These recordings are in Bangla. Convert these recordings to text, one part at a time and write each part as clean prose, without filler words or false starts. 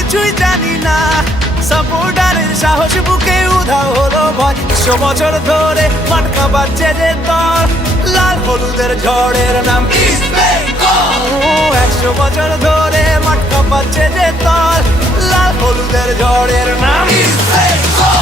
কিছুই জানি না, সাপোর্টারের সাহস বুকে উধাও হলো ভয়। 100 বছর ধরে মাটকা বাজছে যে দল, লাল হলুদের ঝড়ের নাম ইস্ট বেঙ্গল। 100 বছর ধরে মাটকা বাজছে যে দল, লাল হলুদের ঝড়ের নাম ইস্ট বেঙ্গল।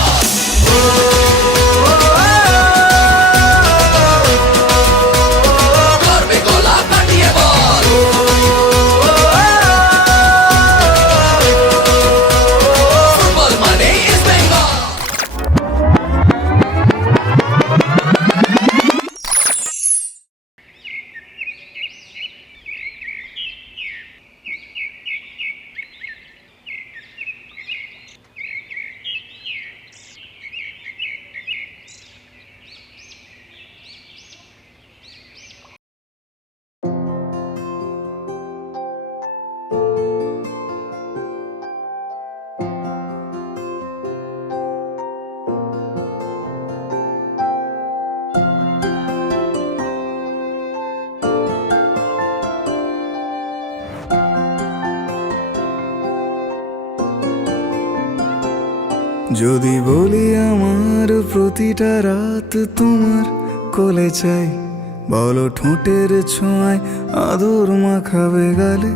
যদি বলি আমার প্রতিটা রাত তোমার কোলে চাই, বলো ঠোঁটের ছোঁয়ায় আদর মাখাবে গালে।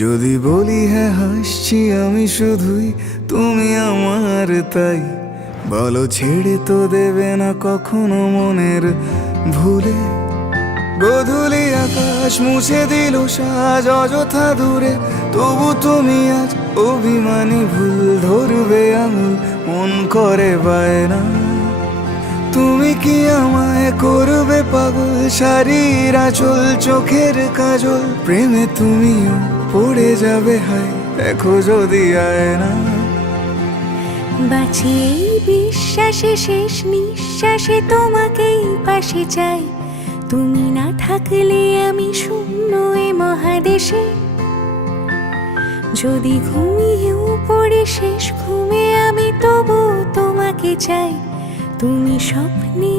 যদি বলি হ্যাঁ হাসছি আমি শুধুই, তুমি আমার তাই, বলো ছেড়ে তো দেবে না কখনো মনের ভুলে। গোধূলি আকাশ মুছে দিল সাজ অযথা দূরে, তবু তুমি আজ অভিমানী ভুল ধরবে আঙুল, মন করে বায়না। তুমি কি আমায় করবে পাগল, শাড়ির আঁচল চোখের কাজল, প্রেমে তুমিও পড়ে যাবে হায় দেখো যদি আয়না। বাঁচি এই বিশ্বাসে শেষ নিঃশ্বাসে তোমাকেই পাশে চাই, তুমি না থাকলে আমি শূন্য এ মহাদেশে। যদি ঘুমিয়েও পড়ে শেষ ঘুমে আমি তবু তোমাকে চাই, তুমি স্বপ্নে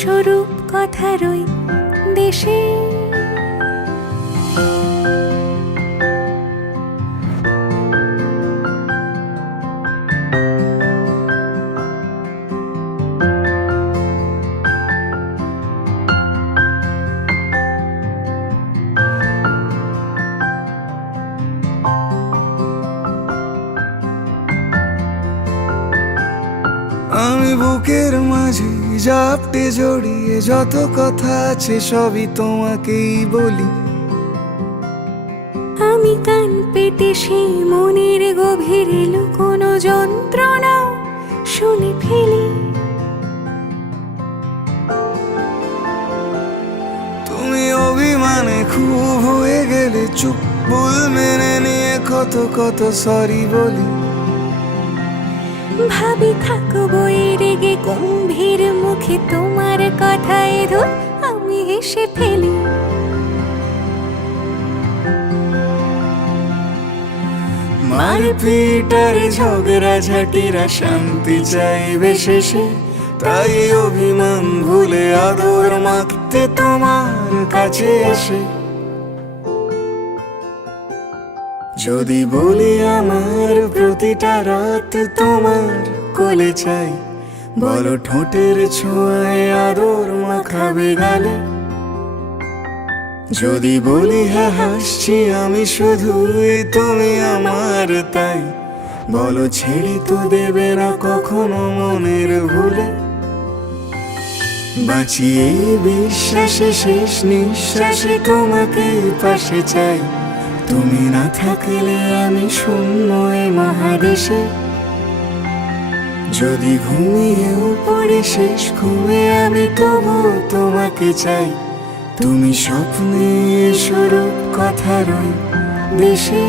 স্বরূপ কথার ওই দেশে। আমি বুকের মাঝে জাপটে জড়িয়ে যত কথা আছে সবই তোমাকেই বলি। আমি কান পেতে সেই মনের গভীরে লুকোনো যন্ত্রণা শুনে ফেলি। তুমি অভিমানে খুব হয়ে গেলে চুপ, ভুল মেনে নিয়ে কত কত সরি বলি। ভাবি থাকবো এই রেগে গম্ভীর মুখে তোমার কথায় ধর আমি হেসে ফেলি। মারপিট আর ঝগড়া ঝাঁটিরা শান্তি চাইবে শেষে, তাই অভিমান ভুলে আদর মাখতে তোমার কাছে এসে। যদি বলি আমার প্রতিটা রাত তোমার কোলে চাই, বলো ঠোঁটের ছোঁয়ায় আদর মাখাবে গালে। যদি বলি হ্যাঁ হাসছি আমি শুধুই, তুমি আমার তাই, বলো ছেড়ে তো দেবে না কখনো মনের ভুলে। বাঁচি এই বিশ্বাসে শেষ নিঃশ্বাসে তোমাকে পাশে চাই, তুমি না থাকলে আমি শূন্য এ মহাদেশে। যদি ঘুমিয়েও পড়ে শেষ ঘুমে আমি তবু তোমাকে চাই, তুমি স্বপ্নে স্বরূপ কথার ওই দেশে।